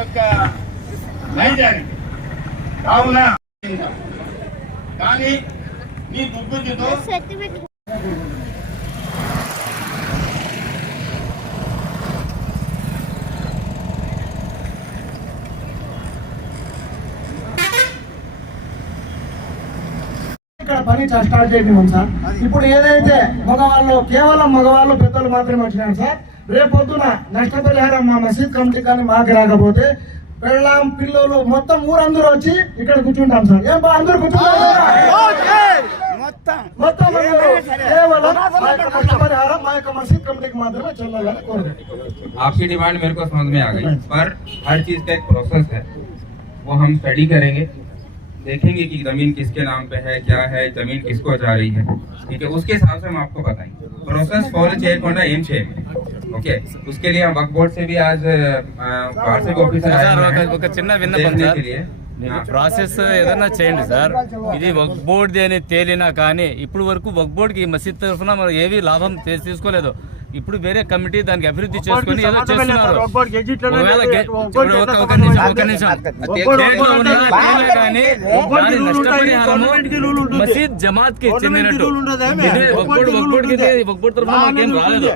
యొక్క నైజానికి కావున కానీ నీ దుర్బుద్ధితో పని స్టార్ట్ చేసినాం సార్. ఇప్పుడు ఏదైతే మగవాళ్ళు కేవలం మగవాళ్ళు పెద్దలు మాత్రమే వచ్చినారు సార్. రేపొద్దున నష్టపరిహారం మా మసీద్ కమిటీ కానీ మాకు రాకపోతే పెళ్ళాం పిల్లలు మొత్తం ఊరందరూ వచ్చి ఇక్కడ కూర్చుంటాం సార్. ఏం బా అందరూ కూర్చుంటాం మొత్తం కేవలం నష్టపరిహారం మా యొక్క మసీద్ కమిటీకి మాత్రమే చెల్లాలని కోరుకుంటున్నాం. आपकी डिमांड मेरे को समझ में आ गई, पर हर चीज का एक प्रोसेस है, वो हम स्टडी करेंगे, देखेंगे कि जमीन किसके नाम पे है, क्या है, जमीन किसको जा रही है, ठीक है, उसके हिसाब से हम आपको बताएंगे. प्रोसेस फॉलो చేయకుండా ఏం చేయండి. ఓకే, उसके लिए हम वक्फ बोर्ड से भी आज बाहर से ऑफिसर आए हैं. ఒక చిన్న విన్నపం సార్, ప్రాసెస్ ఏదైనా చేయండి సార్. ఇది వక్ఫ్ బోర్డ్ అని తేలినా కానీ ఇప్పుడు వరకు వక్ఫ్ బోర్డుకి మసీద్ తరఫున మనం ఏవి లాభం తీసుకోలేదు. ఇప్పుడు వేరే కమిటీ దానికి అభివృద్ధి చేసుకుని ఏదో చేస్తున్నారు. మసీద్ జమాత్ కి చెందినట్టు వక్ఫ్ బోర్డు తరఫున మాకేం రాలేదు.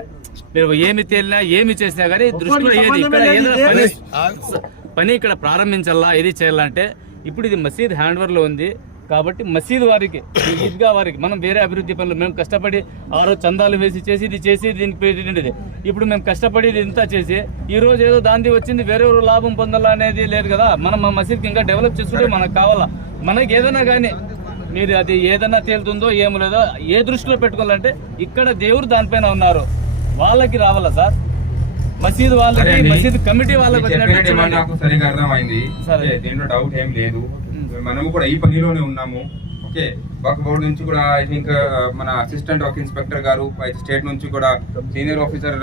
మీరు ఏమి తేలినా ఏమి చేసినా కానీ దృష్టిలో ఏది ఇక్కడ ఏదైనా పని ఇక్కడ ప్రారంభించాలా ఏది చేయాలంటే ఇప్పుడు ఇది మసీద్ హ్యాండ్ ఓవర్ లో ఉంది కాబట్టి మసీద్ వారికి ఈద్గా వారికి మనం వేరే అభివృద్ధి పనులు మేము కష్టపడి ఆ రోజు చందాలు వేసి చేసి దీనికి పెట్టిండేది. ఇప్పుడు మేము కష్టపడి ఇంత చేసి ఈ రోజు ఏదో దాంది వచ్చింది వేరే లాభం పొందాలా అనేది లేదు కదా. మనం మా మసీద్కి ఇంకా డెవలప్ చేసుకుంటే మనకు కావాలా. మనకి ఏదైనా కానీ మీరు అది ఏదైనా తేలుతుందో ఏమో లేదో ఏ దృష్టిలో పెట్టుకోవాలంటే ఇక్కడ దేవుడు దానిపైన ఉన్నారు, వాళ్ళకి రావాలా సార్. మసీద్ వాళ్ళకి మసీద్ కమిటీ వాళ్ళకి నాకు సరిగా అర్థమైంది, దీంట్లో డౌట్ ఏం లేదు. మనము కూడా ఈ పనిలోనే ఉన్నాము. ఓకే, వక్ఫ్ బోర్డు నుంచి కూడా ఐ థింక్ మన అసిస్టెంట్ ఆఫ్ ఇన్స్పెక్టర్ గారు స్టేట్ నుంచి కూడా సీనియర్ ఆఫీసర్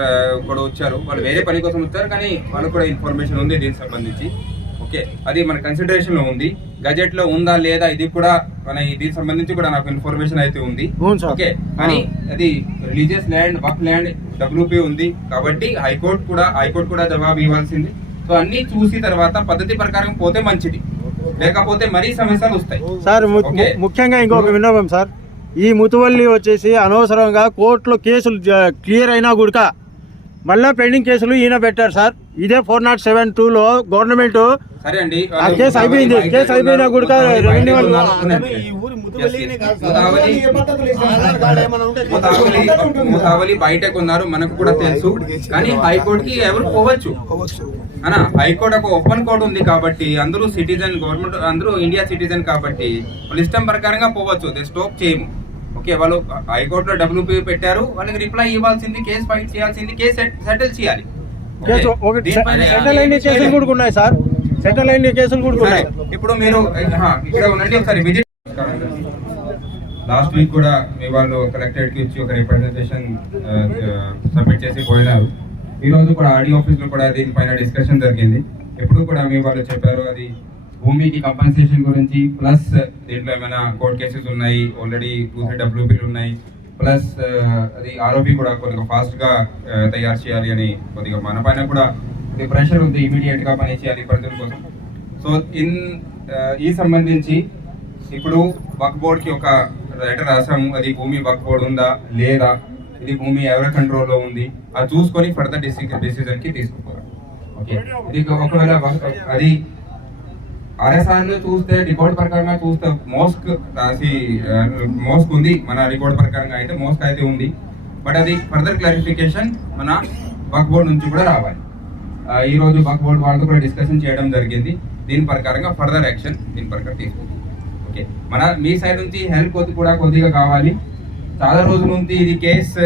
కూడా వచ్చారు. వాళ్ళు వేరే పని కోసం వచ్చారు కానీ వాళ్ళకు కూడా ఇన్ఫర్మేషన్ ఉంది దీనికి సంబంధించి. ఓకే, అది మన కన్సిడరేషన్ లో ఉంది. గజెట్ లో ఉందా లేదా ఇది కూడా మన దీనికి సంబంధించి కూడా నాకు ఇన్ఫర్మేషన్ అయితే ఉంది. ఓకే, కానీ అది రిలీజియస్ ల్యాండ్ వక్ఫ్ ల్యాండ్ WP ఉంది కాబట్టి హైకోర్టు కూడా జవాబు ఇవ్వాల్సింది. సో అన్ని చూసి తర్వాత పద్ధతి ప్రకారం పోతే మంచిది, లేకపోతే మరీ సమస్యలు వస్తాయి సార్. ముఖ్యంగా ఇంకొక విన్నపం సార్, ఈ ముతువల్లి వచ్చేసి అనవసరంగా కోర్టులో కేసులు క్లియర్ అయినా కూడా మళ్ళా పెండింగ్ కేసులు ఈయన పెట్టారు సార్. ఇదే 4072లో గవర్నమెంట్ సరే అండి కేసు అయిపోయింది. కేసు అయిపోయినా కూడా రెవెన్యూ ముతావలి బయటకు ఉన్నారు మనకు కూడా తెలుసు. కానీ హైకోర్టుకి ఎవరు పోవచ్చు అనా, హైకోర్టు ఒక ఓపెన్ కోర్టు ఉంది కాబట్టి అందరూ సిటిజన్, గవర్నమెంట్ అందరూ ఇండియా సిటిజన్ కాబట్టి వాళ్ళ ఇష్టం ప్రకారంగా పోవచ్చు. స్టాప్ చేయము. ఓకే, వాళ్ళు హైకోర్టులో WP పెట్టారు, వాళ్ళకి రిప్లై ఇవ్వాల్సింది, కేసు ఫైట్ చేయాల్సింది, కేసు సెటిల్ చేయాలి. సెటిల్ అయిన కేసులు కూడా ఉన్నాయి సార్, సెటిల్ అయిన కేసులు కూడా ఉన్నాయి. ఇప్పుడు మీరు ఇక్కడ ఉండండి ఒకసారి విజిట్. లాస్ట్ వీక్ కూడా మీ వాళ్ళు కలెక్టరేట్ కి వచ్చి ఒక రిప్రజెంటేషన్ సబ్మిట్ చేసి పోయినారు. ఈ రోజు కూడా ఆడియో ఆఫీస్ లో కూడా దీనిపైన డిస్కషన్ జరిగింది. ఎప్పుడు కూడా మీ వాళ్ళు చెప్పారు అది భూమికి కంపెన్సేషన్ గురించి, ప్లస్ దీంట్లో ఏమైనా కోర్టు కేసెస్ ఉన్నాయి, ఆల్రెడీ 2 WPలు ఉన్నాయి, ప్లస్ అది ఆరోపి కూడా కొద్దిగా ఫాస్ట్ గా తయారు చేయాలి అని కొద్దిగా మన పైన కూడా ప్రెషర్ ఉంది, ఇమీడియట్ గా పని చేయాలి ప్రజల కోసం. సో ఈ సంబంధించి ఇప్పుడు వక్ఫ్ బోర్డ్ కి ఒక లెటర్ రాసాము. అది భూమి వక్ఫ్ బోర్డ్ ఉందా లేదా, ఇది భూమి ఎవరి కంట్రోల్లో ఉంది, అది చూసుకొని ఫర్దర్ డిసిజన్ కి తీసుకోవాలి. ఓకే, ఇది ఒకవేళ అది RSR లో చూస్తే రికార్డ్ ప్రకారంగా చూస్తే మోస్క్ ఉంది మన రికార్డ్ ప్రకారంగా అయితే మోస్క్ అయితే ఉంది. బట్ అది ఫర్దర్ క్లారిఫికేషన్ మన వక్ఫ్ బోర్డ్ నుంచి కూడా రావాలి. ఈ రోజు వక్ఫ్ బోర్డ్ వాళ్ళతో కూడా డిస్కషన్ చేయడం జరిగింది. దీని ప్రకారంగా ఫర్దర్ యాక్షన్ దీని ప్రకారం తీసుకుంటాం. ఓకే, మీ సైడ్ నుంచి హెల్ప్ కూడా కొద్దిగా కావాలి. చాలా రోజుల నుంచి ఇది కేసు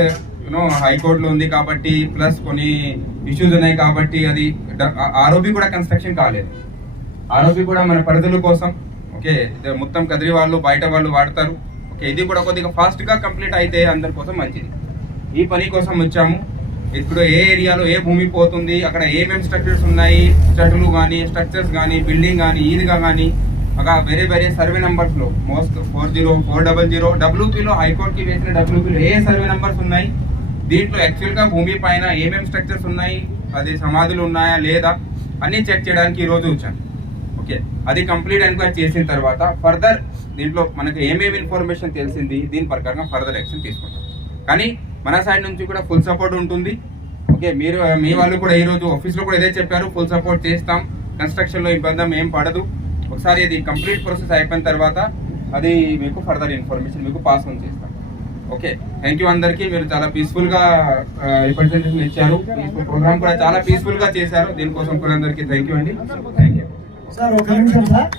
హైకోర్టులో ఉంది కాబట్టి, ప్లస్ కొన్ని ఇష్యూస్ ఉన్నాయి కాబట్టి అది ఆరోపి కూడా కన్స్ట్రక్షన్ కాలేదు. ఆరోపి కూడా మన పరిధుల కోసం. ఓకే, మొత్తం కదిరి వాళ్ళు బయట వాళ్ళు వాడతారు. ఓకే, ఇది కూడా కొద్దిగా ఫాస్ట్ గా కంప్లీట్ అయితే అందరి కోసం మంచిది. ఈ పని కోసం వచ్చాము. ఇప్పుడు ఏ ఏరియాలో ఏ భూమి పోతుంది, అక్కడ ఏమేమి స్ట్రక్చర్స్ ఉన్నాయి, స్టడ్లు కానీ స్ట్రక్చర్స్ కానీ బిల్డింగ్ కానీ ఈద్గా కానీ అక్కడ వేరే సర్వే నంబర్స్ లో మోస్ట్ 40, 400 WPలో హైకోర్టుకి వేసిన WPలో ఏ సర్వే నంబర్స్ ఉన్నాయి, దీంట్లో యాక్చువల్ గా భూమి పైన ఏమేమి స్ట్రక్చర్స్ ఉన్నాయి, అది సమాధులు ఉన్నాయా లేదా, అన్ని చెక్ చేయడానికి ఈ రోజు వచ్చాను. ఓకే, అది కంప్లీట్ ఎంక్వైరీ చేసిన తర్వాత ఫర్దర్ దీంట్లో మనకు ఏమేమి ఇన్ఫర్మేషన్ తెలిసింది దీని ప్రకారంగా ఫర్దర్ యాక్షన్ తీసుకుంటాం. కానీ మన సైడ్ నుంచి కూడా ఫుల్ సపోర్ట్ ఉంటుంది. ఓకే, మీరు మీ వాళ్ళు కూడా ఈ రోజు ఆఫీస్లో కూడా ఇదే చెప్పారు, ఫుల్ సపోర్ట్ చేస్తాం, కన్స్ట్రక్షన్లో ఇబ్బంది ఏం పడదు. ఒకసారి ఇది కంప్లీట్ ప్రాసెస్ అయిపోయిన తర్వాత అది మీకు ఫర్దర్ ఇన్ఫర్మేషన్ మీకు పాస్ ఆన్ చేస్తాం. ఓకే, థ్యాంక్ యూ అందరికీ. మీరు చాలా పీస్ఫుల్గా రిప్రజెంటేషన్ ఇచ్చారు. ప్రోగ్రామ్ కూడా చాలా పీస్ఫుల్గా చేశారు. దీనికోసం కూడా అందరికీ థ్యాంక్ యూ అండి. Thank you sir. ఒక నిమిషం సార్.